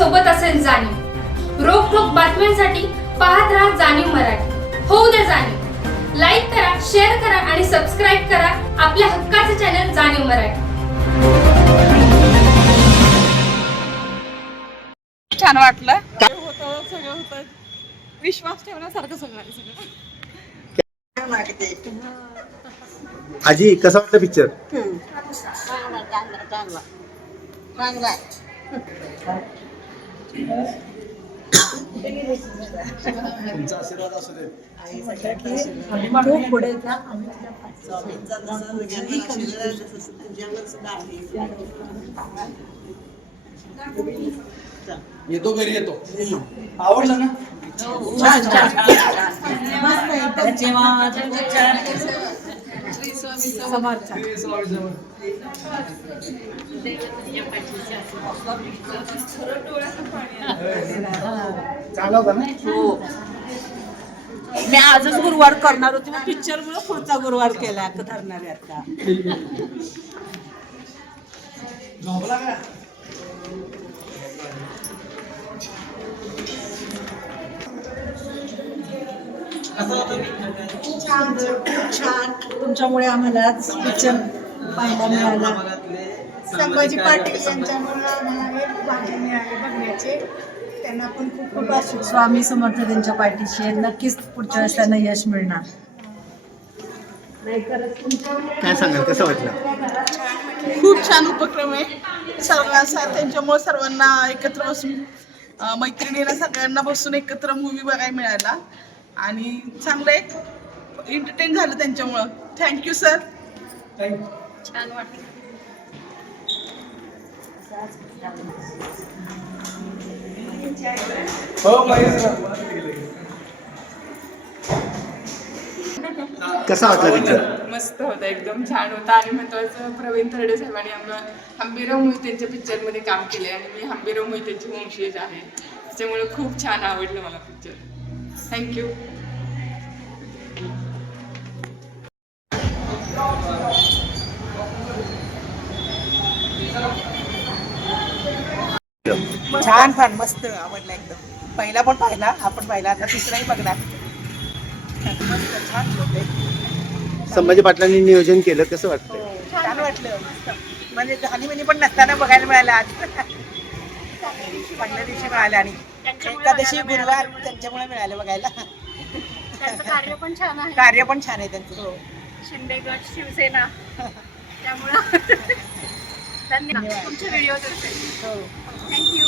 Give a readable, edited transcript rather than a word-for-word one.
सोबत असेल जाणीव. रोखोक बातम्यांसाठी पाहत राहा जाणीव मराठी. होऊ द्या जाणीव. लाईक करा, शेअर करा आणि सबस्क्राईब करा आपल्या हक्काचे चॅनल जाणीव मराठी. छान वाटलं. होतं सगळं होतं. विश्वास ठेवण्यासारखं सगळं. आजी कसा वाटलं पिक्चर? चांगला तुमचा आशीर्वाद असू दे. खूप पुढे जा. येतो घरी येतो. आवडलं ना? चांगला होता ना? मी आजच गुरुवार करणार होती, पिक्चर मुळे पुढचा गुरुवार केला धरणार आहे आता. झोपला का? छान. तुमच्यामुळे आम्हाला पिक्चर पाहायला मिळाला. संभाजी पाटील यांच्यामुळे आम्हाला हे भाग्य मिळाले बघण्याचे. त्यांना पण खूप खूप आशीर्वाद. स्वामी समर्थ त्यांच्या पाठीशी आहे. नक्कीच पुढच्या वेळेस त्यांना यश मिळणार. काय सांगाल, कसं वाटलं? खूप छान उपक्रम आहे. त्यांच्यामुळे सर्वांना एकत्र बसून मैत्रिणीला सगळ्यांना बसून एकत्र मूवी बघायला मिळाला आणि चांगलं एक एंटरटेन झालं त्यांच्यामुळं. Thank you sir. छान वाटलं. कसा वाटला पिक्चर? मस्त होता, एकदम छान होता. आणि महत्वाचं प्रवीण तरडे साहेबांनी हंबीरराव मोहितेंच्या पिक्चरमध्ये काम केले आणि मी हंबीरराव मोहितेंची वंशज आहे, त्याच्यामुळे खूप छान आवडलं मला पिक्चर. थँक्यू. छान फार मस्त आवडला एकदम. पहिला पण पाहिला, आपण पाहिला, आता तिसराही बघणार. मस्त छान होते. संभाजी पाटलांनी नियोजन केलं, कसं वाटतं? छान वाटलं. म्हणजे झाली पण नसताना बघायला मिळालं आज. पहिल्या दिवशी मिळालं आणि एकादशी गुरुवार त्यांच्यामुळे मिळालं बघायला. त्यांचं कार्य पण छान आहे. कार्य पण छान आहे त्यांचं. शिंदे गट शिवसेना त्यामुळं धन्यवाद तुमचे व्हिडिओ थँक्यू.